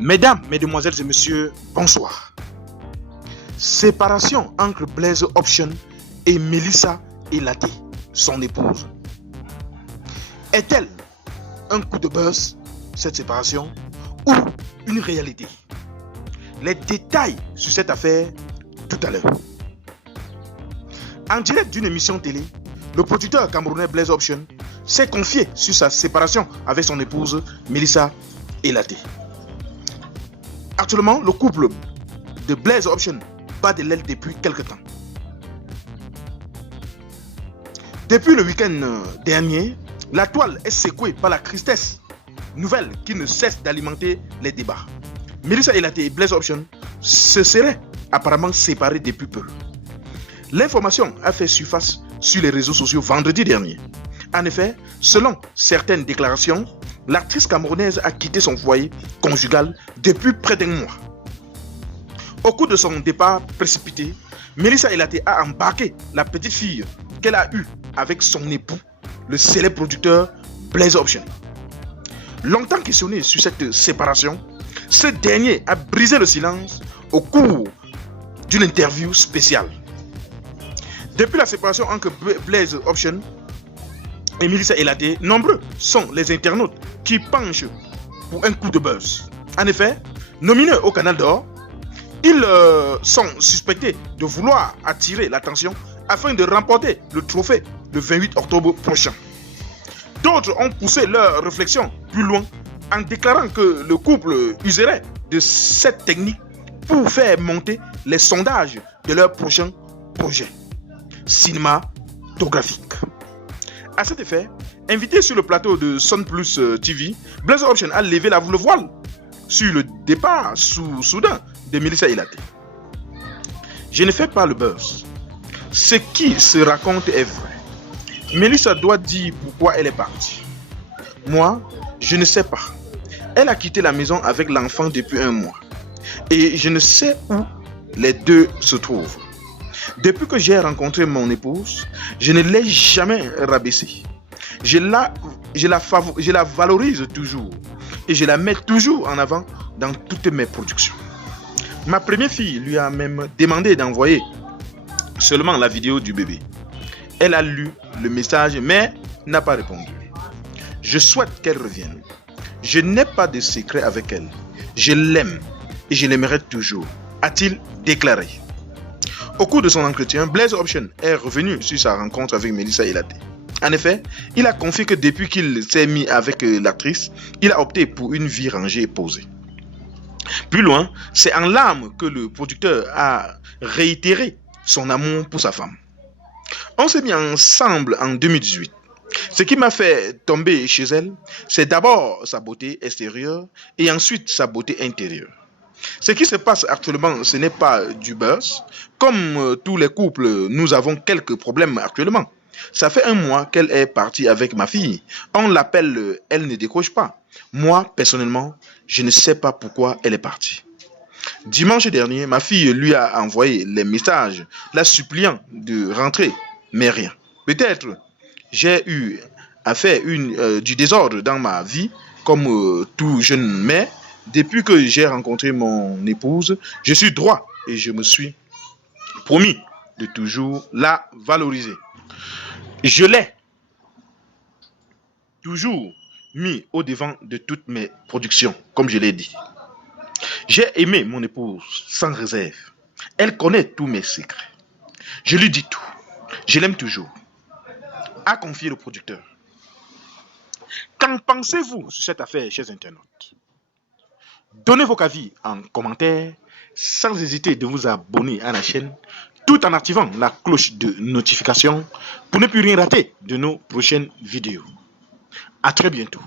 Mesdames, Mesdemoiselles et Messieurs, bonsoir. Séparation entre Blaise Option et Melissa Elaté, son épouse. Est-elle un coup de buzz, cette séparation, ou une réalité? Les détails sur cette affaire tout à l'heure. En direct d'une émission télé, le producteur camerounais Blaise Option s'est confié sur sa séparation avec son épouse Melissa Elaté. Actuellement, le couple de Blaise Option bat de l'aile depuis quelque temps. Depuis le week-end dernier, la toile est secouée par la tristesse, nouvelle qui ne cesse d'alimenter les débats. Melissa Elaté et Blaise Option se seraient apparemment séparés depuis peu. L'information a fait surface sur les réseaux sociaux vendredi dernier. En effet, selon certaines déclarations, l'actrice camerounaise a quitté son foyer conjugal depuis près d'un mois. Au cours de son départ précipité, Melissa Elaté a embarqué la petite fille qu'elle a eue avec son époux, le célèbre producteur Blaise Option. Longtemps questionné sur cette séparation, ce dernier a brisé le silence au cours d'une interview spéciale. Depuis la séparation entre Blaise Option et Melissa Elaté, nombreux sont les internautes qui penchent pour un coup de buzz. En effet, nominés au Canal d'Or, ils sont suspectés de vouloir attirer l'attention afin de remporter le trophée le 28 octobre prochain. D'autres ont poussé leur réflexion plus loin en déclarant que le couple userait de cette technique pour faire monter les sondages de leur prochain projet cinématographique. À cet effet, invité sur le plateau de Sun Plus TV, Blaise Option a levé le voile sur le départ soudain de Melissa Elaté. Je ne fais pas le buzz. Ce qui se raconte est vrai. Melissa doit dire pourquoi elle est partie. Moi, je ne sais pas. Elle a quitté la maison avec l'enfant depuis un mois. Et je ne sais où les deux se trouvent. Depuis que j'ai rencontré mon épouse, je ne l'ai jamais rabaissée. Je la valorise toujours et je la mets toujours en avant dans toutes mes productions. Ma première fille lui a même demandé d'envoyer seulement la vidéo du bébé. Elle a lu le message mais n'a pas répondu. Je souhaite qu'elle revienne. Je n'ai pas de secret avec elle. Je l'aime et je l'aimerai toujours, a-t-il déclaré. Au cours de son entretien, Blaise Option est revenu sur sa rencontre avec Melissa Elaté. En effet, il a confié que depuis qu'il s'est mis avec l'actrice, il a opté pour une vie rangée et posée. Plus loin, c'est en larmes que le producteur a réitéré son amour pour sa femme. On s'est mis ensemble en 2018. Ce qui m'a fait tomber chez elle, c'est d'abord sa beauté extérieure et ensuite sa beauté intérieure. Ce qui se passe actuellement, ce n'est pas du buzz. Comme tous les couples, nous avons quelques problèmes actuellement. Ça fait un mois qu'elle est partie avec ma fille. On l'appelle, elle ne décroche pas. Moi, personnellement, je ne sais pas pourquoi elle est partie. Dimanche dernier, ma fille lui a envoyé les messages la suppliant de rentrer, mais rien. Peut-être j'ai eu à faire du désordre dans ma vie, comme tout jeune, mais depuis que j'ai rencontré mon épouse, je suis droit et je me suis promis de toujours la valoriser. Je l'ai toujours mis au devant de toutes mes productions, comme je l'ai dit. J'ai aimé mon épouse sans réserve. Elle connaît tous mes secrets. Je lui dis tout. Je l'aime toujours, a confié le producteur. Qu'en pensez-vous sur cette affaire, chers internautes? Donnez vos avis en commentaire, sans hésiter de vous abonner à la chaîne, tout en activant la cloche de notification pour ne plus rien rater de nos prochaines vidéos. À très bientôt.